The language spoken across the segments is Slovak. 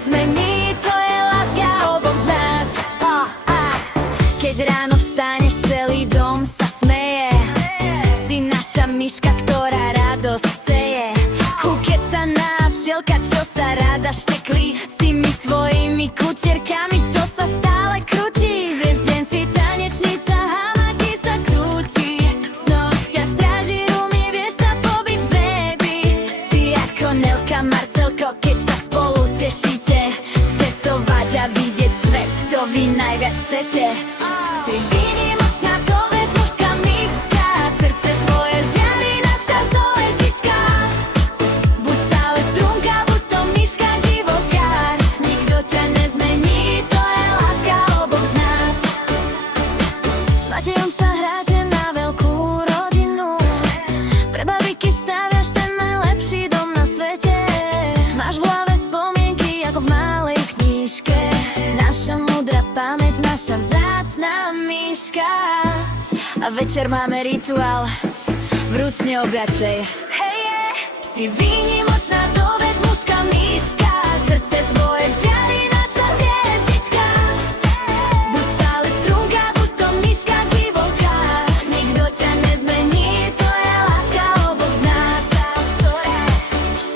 nezmení, to je láska oboch z nás. Keď ráno vstaneš, celý dom sa smeje. Si naša myška, ktorá radosť ceje. Ukecaná včielka, čo sa rada šteklí. S tými tvojimi kučerkami, čo sa stále krúti. Zviezden si tanečnica, hamaki sa krúti. V snoch ťa stráži rumy, vieš sa pobiť s baby. Si ako Nelka, Marcelko, keď sa spolu tešíte. Cestovať a vidieť svet, to vy najviac chcete. Si výnimočná, to vec mužka mixka. Srdce tvoje žiari, naša to hviezdička. Buď stále strunka, buď to myška divoká. Nikto ťa nezmení, to je láska oboch z nás. S Matejom sa hráte na veľkú rodinu. Pre babiky staviaš ten najlepší dom na svete. Máš v hlave spomienky ako v malej knižke. Naša múdra pamäť, naša vzácna myška. A večer máme rituál, vrúcne obľačej. Si výnimočná, to vec mužka mická. Srdce tvoje žiari, naša hviezdička. Buď stále strunka, buď to myška divoká. Nikto ťa nezmení, to je láska oboch z nás.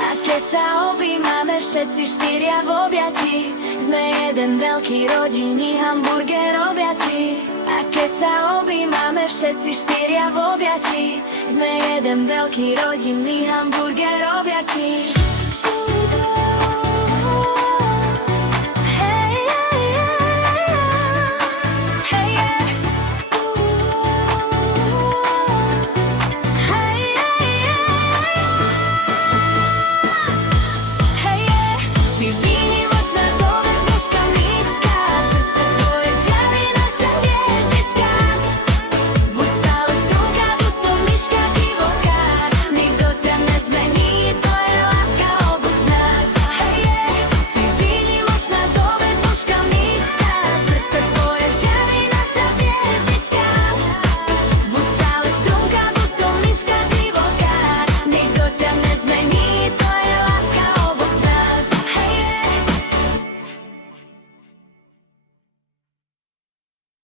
A keď sa objímame všetci štyria v objatí, sme jeden veľký rodinný hamburger objatí. A keď sa objímame všetci štyria v objatí, sme jeden veľký rodinný hamburger objatí.